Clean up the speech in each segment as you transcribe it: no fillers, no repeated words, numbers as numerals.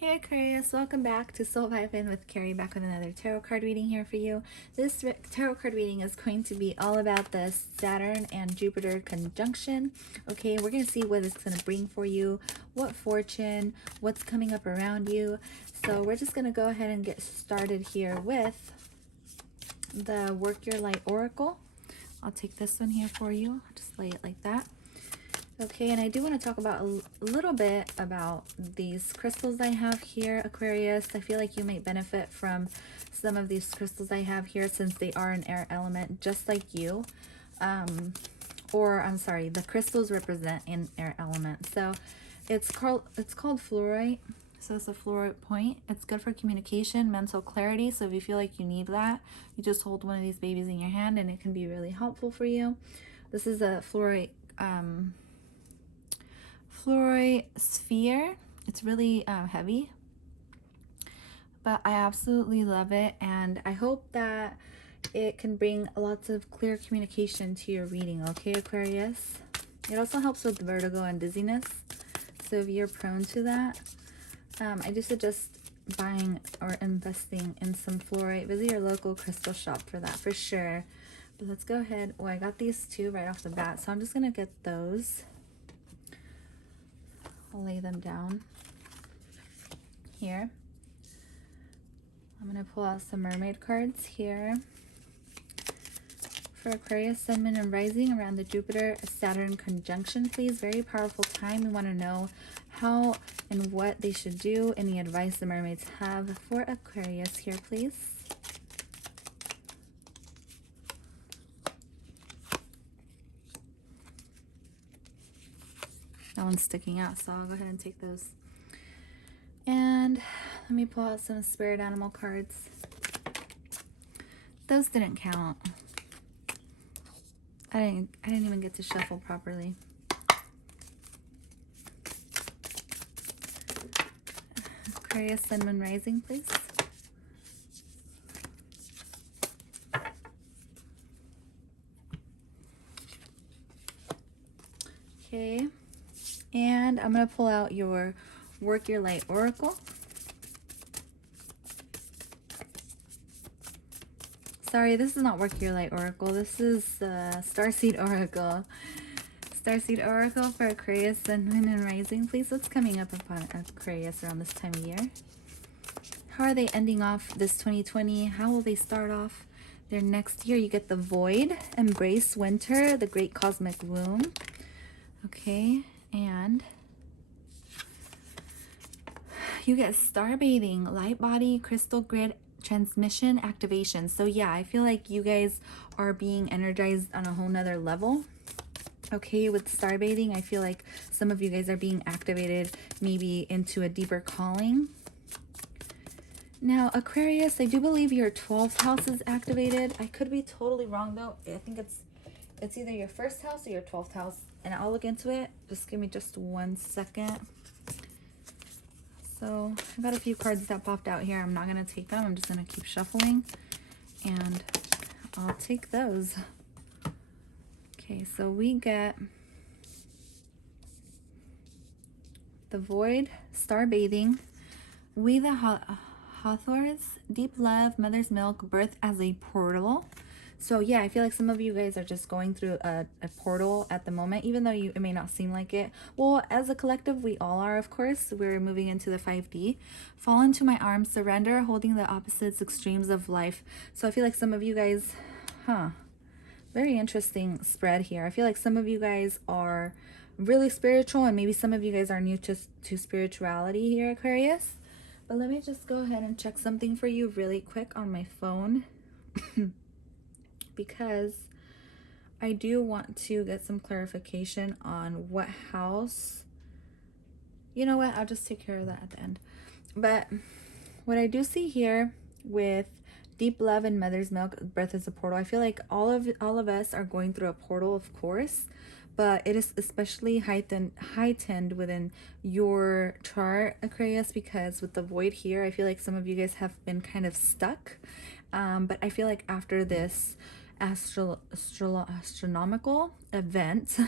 Hey Aquarius, welcome back to Soul VIBIN with Carrie, back with another tarot card reading here for you. This tarot card reading is going to be all about the Saturn and Jupiter conjunction. Okay, we're going to see what it's going to bring for you, what fortune, what's coming up around you. So we're just going to go ahead and get started here with the Work Your Light Oracle. I'll take this one here for you. I'll just lay it like that. Okay, and I do want to talk about a little bit about these crystals I have here, Aquarius. I feel like you might benefit from some of these crystals I have here since they are an air element, just like you. The crystals represent an air element. So it's called fluorite. So it's a fluorite point. It's good for communication, mental clarity. So if you feel like you need that, you just hold one of these babies in your hand and it can be really helpful for you. This is a fluorite sphere. It's really heavy, but I absolutely love it, and I hope that it can bring lots of clear communication to your reading. Okay, Aquarius, it also helps with vertigo and dizziness, so if you're prone to that, I do suggest buying or investing in some fluorite. Visit your local crystal shop for that for sure. But let's go ahead. I got these two right off the bat, so I'm just gonna get those. I'll lay them down here. I'm going to pull out some mermaid cards here for Aquarius, Sun, Moon, and Rising around the Jupiter Saturn conjunction, please. Very powerful time. We want to know how and what they should do. Any advice the mermaids have for Aquarius here, please. That one's sticking out, so I'll go ahead and take those. And let me pull out some spirit animal cards. Those didn't count. I didn't even get to shuffle properly. Aquarius, Sun, Moon, Rising, please. Okay. And I'm going to pull out your Work Your Light Oracle. Sorry, this is not Work Your Light Oracle. This is Starseed Oracle. Starseed Oracle for Aquarius, Sun, Moon, and Rising. Please, what's coming up upon Aquarius around this time of year? How are they ending off this 2020? How will they start off their next year? You get the Void, Embrace Winter, the Great Cosmic Womb. Okay. And you get star bathing, light body, crystal grid, transmission, activation. So yeah, I feel like you guys are being energized on a whole nother level. Okay, with star bathing, I feel like some of you guys are being activated maybe into a deeper calling. Now, Aquarius, I do believe your 12th house is activated. I could be totally wrong though. I think it's either your first house or your 12th house, and I'll look into it. Just give me just 1 second. So I got a few cards that popped out here. I'm not going to take them. I'm just going to keep shuffling, and I'll take those. Okay, so we get the Void, Star Bathing, We the Hawthorns, Deep Love, Mother's Milk, Birth as a Portal. So yeah, I feel like some of you guys are just going through a portal at the moment, even though it may not seem like it. Well, as a collective, we all are, of course. We're moving into the 5D. Fall into my arms, surrender, holding the opposites extremes of life. So I feel like some of you guys, very interesting spread here. I feel like some of you guys are really spiritual, and maybe some of you guys are new to spirituality here, Aquarius. But let me just go ahead and check something for you really quick on my phone. Because I do want to get some clarification on what house. You know what? I'll just take care of that at the end. But what I do see here with Deep Love and Mother's Milk, Birth as a Portal, I feel like all of us are going through a portal, of course, but it is especially heightened within your chart, Aquarius, because with the Void here, I feel like some of you guys have been kind of stuck. But I feel like after this astronomical event,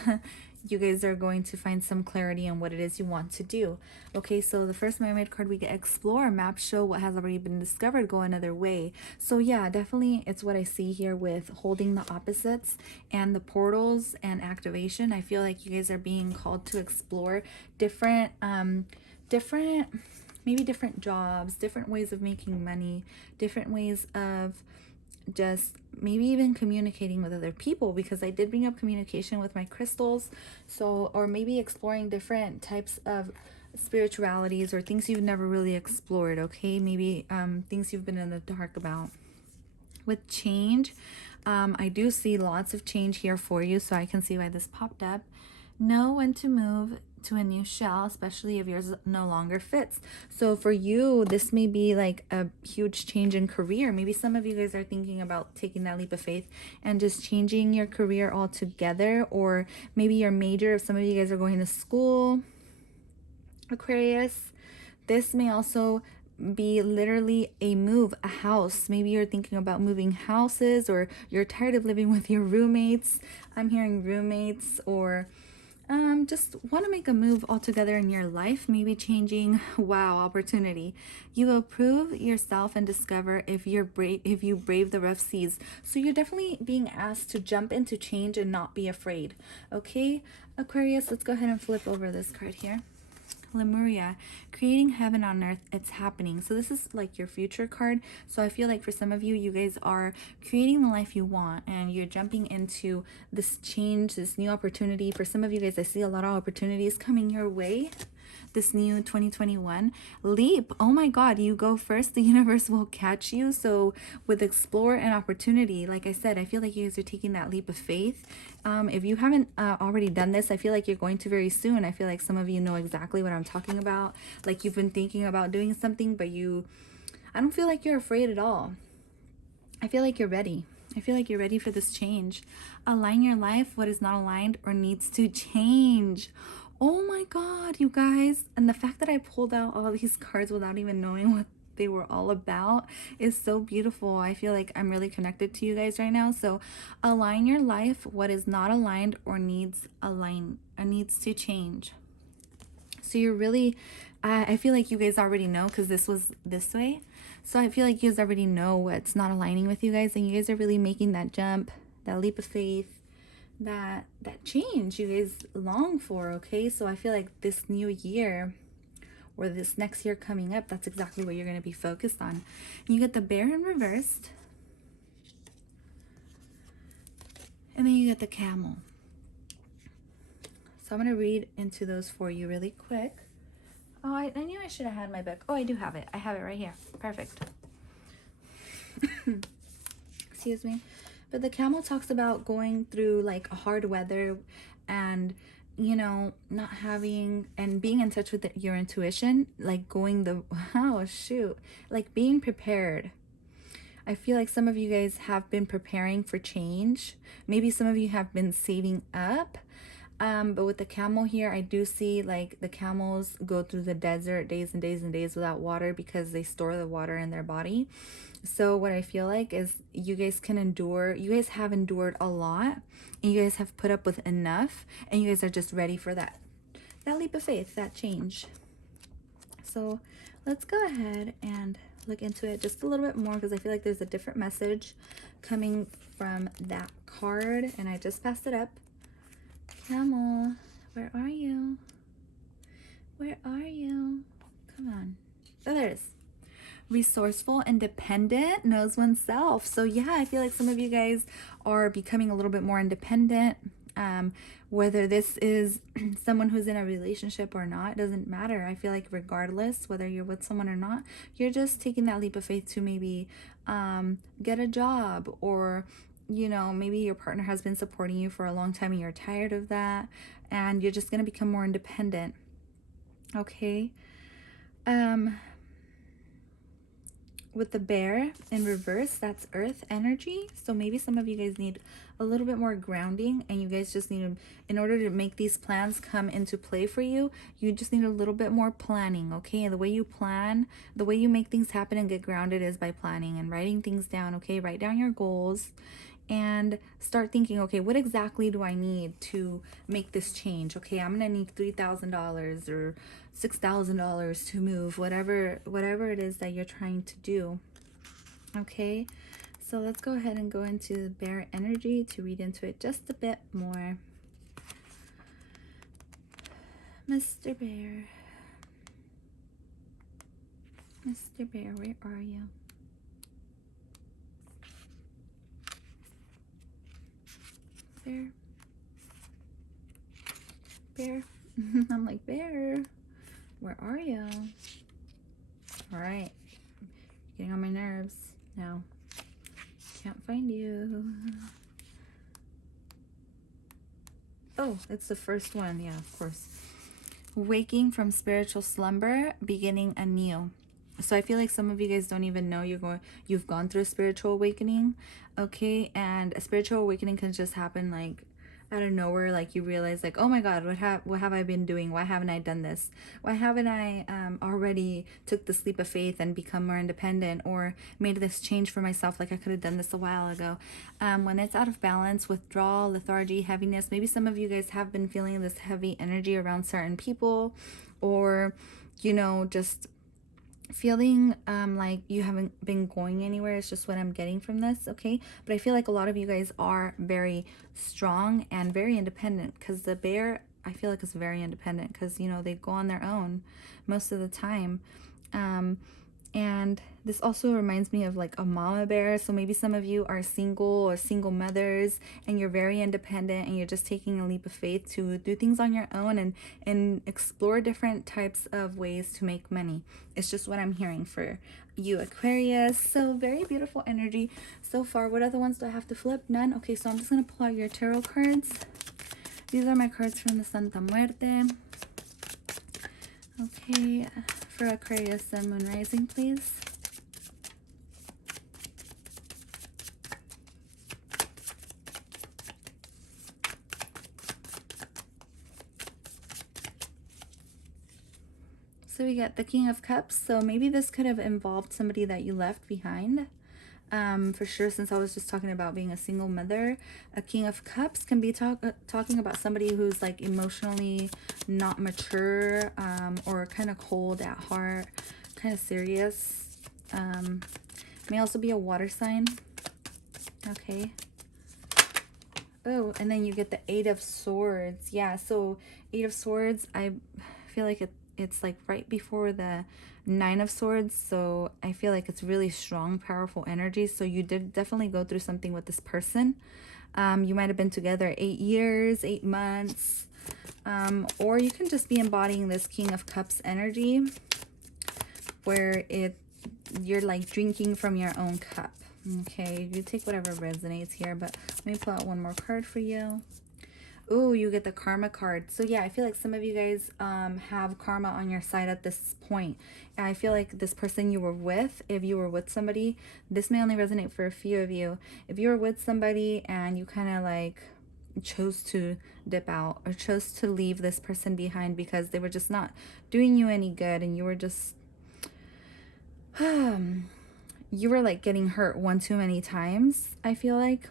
you guys are going to find some clarity on what it is you want to do. Okay, so the first mermaid card we get, explore, map show what has already been discovered, go another way. So yeah, definitely it's what I see here with holding the opposites and the portals and activation. I feel like you guys are being called to explore different maybe different jobs, different ways of making money, different ways of just maybe even communicating with other people, because I did bring up communication with my crystals. So, or maybe exploring different types of spiritualities or things you've never really explored. Okay, maybe things you've been in the dark about. With change, I do see lots of change here for you, so I can see why this popped up. Know when to move to a new shell, especially if yours no longer fits. So for you, this may be like a huge change in career. Maybe some of you guys are thinking about taking that leap of faith and just changing your career altogether, or maybe your major, if some of you guys are going to school, Aquarius. This may also be literally a move, a house. Maybe you're thinking about moving houses, or you're tired of living with your roommates. I'm hearing roommates, or just want to make a move altogether in your life, maybe changing. Wow, opportunity. You will prove yourself and discover if you brave the rough seas. So you're definitely being asked to jump into change and not be afraid. Okay, Aquarius, let's go ahead and flip over this card here. Lemuria, creating heaven on earth, it's happening. So this is like your future card. So I feel like for some of you, you guys are creating the life you want, and you're jumping into this change, this new opportunity. For some of you guys, I see a lot of opportunities coming your way. This new 2021 leap. Oh my God, you go first, the universe will catch you. So with explore and opportunity, like I said, I feel like you guys are taking that leap of faith. If you haven't already done this, I feel like you're going to very soon. I feel like some of you know exactly what I'm talking about. Like you've been thinking about doing something, but I don't feel like you're afraid at all. I feel like you're ready. I feel like you're ready for this change. Align your life, what is not aligned or needs to change. Oh my God, you guys. And the fact that I pulled out all these cards without even knowing what they were all about is so beautiful. I feel like I'm really connected to you guys right now. So align your life, what is not aligned or needs to change. So you're really, I feel like you guys already know, because this was this way. So I feel like you guys already know what's not aligning with you guys, and you guys are really making that jump, that leap of faith, that change you guys long for. Okay, so I feel like this new year, or this next year coming up, that's exactly what you're going to be focused on. You get the bear in reversed, and then you get the camel. So I'm going to read into those for you really quick. Oh, I knew I should have had my book. Oh, I do have it. I have it right here. Perfect. Excuse me. But the camel talks about going through like hard weather, and you know, not having and being in touch with your intuition, like like being prepared. I feel like some of you guys have been preparing for change. Maybe some of you have been saving up. But with the camel here, I do see like the camels go through the desert days and days and days without water, because they store the water in their body. So what I feel like is you guys can endure. You guys have endured a lot, and you guys have put up with enough, and you guys are just ready for that leap of faith, that change. So let's go ahead and look into it just a little bit more, because I feel like there's a different message coming from that card, and I just passed it up. Camel, where are you? Where are you? Come on. Oh, there it is. Resourceful, independent, knows oneself. So yeah, I feel like some of you guys are becoming a little bit more independent. Whether this is someone who's in a relationship or not, it doesn't matter. I feel like regardless whether you're with someone or not, you're just taking that leap of faith to maybe get a job, or you know, maybe your partner has been supporting you for a long time and you're tired of that, and you're just going to become more independent. Okay. With the bear in reverse, that's earth energy. So maybe some of you guys need a little bit more grounding, and you guys just need, in order to make these plans come into play for you, you just need a little bit more planning. Okay, and the way you plan, the way you make things happen and get grounded is by planning and writing things down. Okay, write down your goals and start thinking, okay, what exactly do I need to make this change? Okay, I'm gonna need $3,000 or $6,000 to move, whatever it is that you're trying to do. Okay, so let's go ahead and go into bear energy to read into it just a bit more. Mr. Bear, Mr. Bear, where are you? Bear, Bear. I'm like, Bear, where are you? All right, getting on my nerves now. Can't find you. Oh, it's the first one. Yeah, of course. Waking from spiritual slumber, beginning anew. So I feel like some of you guys don't even know you've gone through a spiritual awakening. Okay, and a spiritual awakening can just happen like out of nowhere. Like you realize, like, oh my God, what have I been doing? Why haven't I done this? Why haven't I already took the leap of faith and become more independent, or made this change for myself? Like I could have done this a while ago. When it's out of balance, withdrawal, lethargy, heaviness, maybe some of you guys have been feeling this heavy energy around certain people, or you know, just feeling like you haven't been going anywhere. It's just what I'm getting from this. Okay, but I feel like a lot of you guys are very strong and very independent, because the bear, I feel like, is very independent, because you know they go on their own most of the time. And this also reminds me of like a mama bear. So maybe some of you are single or single mothers, and you're very independent, and you're just taking a leap of faith to do things on your own and explore different types of ways to make money. It's just what I'm hearing for you, Aquarius. So very beautiful energy so far. What other ones do I have to flip? None. Okay, so I'm just going to pull out your tarot cards. These are my cards from the Santa Muerte. Okay, for Aquarius and Moon Rising, please. So we got the King of Cups. So maybe this could have involved somebody that you left behind. For sure, since I was just talking about being a single mother, a King of Cups can be talking about somebody who's like emotionally not mature, or kind of cold at heart, kind of serious. May also be a water sign. Okay. Oh, and then you get the Eight of Swords. Yeah, so Eight of Swords, I feel like it's like right before the Nine of Swords, so I feel like it's really strong, powerful energy. So you did definitely go through something with this person. You might have been together 8 years, 8 months, or you can just be embodying this King of Cups energy, where you're like drinking from your own cup. Okay, you take whatever resonates here, but let me pull out one more card for you. Ooh, you get the karma card. So yeah, I feel like some of you guys have karma on your side at this point. And I feel like this person you were with, if you were with somebody, this may only resonate for a few of you. If you were with somebody and you kind of like chose to dip out or chose to leave this person behind because they were just not doing you any good, and you were just you were like getting hurt one too many times, I feel like.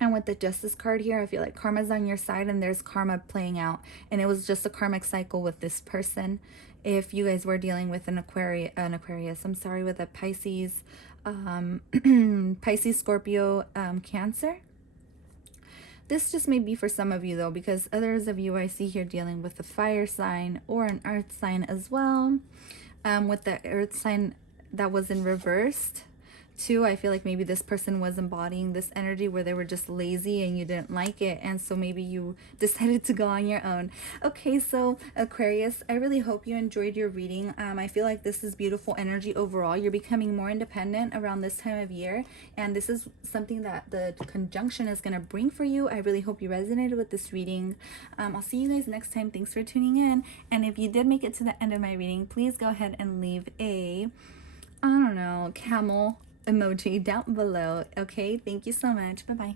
And with the Justice card here, I feel like karma's on your side, and there's karma playing out. And it was just a karmic cycle with this person. If you guys were dealing with an Aquarius, I'm sorry, with a Pisces, Pisces, Scorpio, Cancer. This just may be for some of you though, because others of you I see here dealing with a fire sign or an earth sign as well. With the earth sign that was in reversed too, I feel like maybe this person was embodying this energy where they were just lazy and you didn't like it, and so maybe you decided to go on your own. Okay, so Aquarius, I really hope you enjoyed your reading. I feel like this is beautiful energy overall. You're becoming more independent around this time of year, and this is something that the conjunction is going to bring for you. I really hope you resonated with this reading. I'll see you guys next time. Thanks for tuning in, and if you did make it to the end of my reading, please go ahead and leave a, I don't know, camel emoji down below. Okay, thank you so much. Bye bye.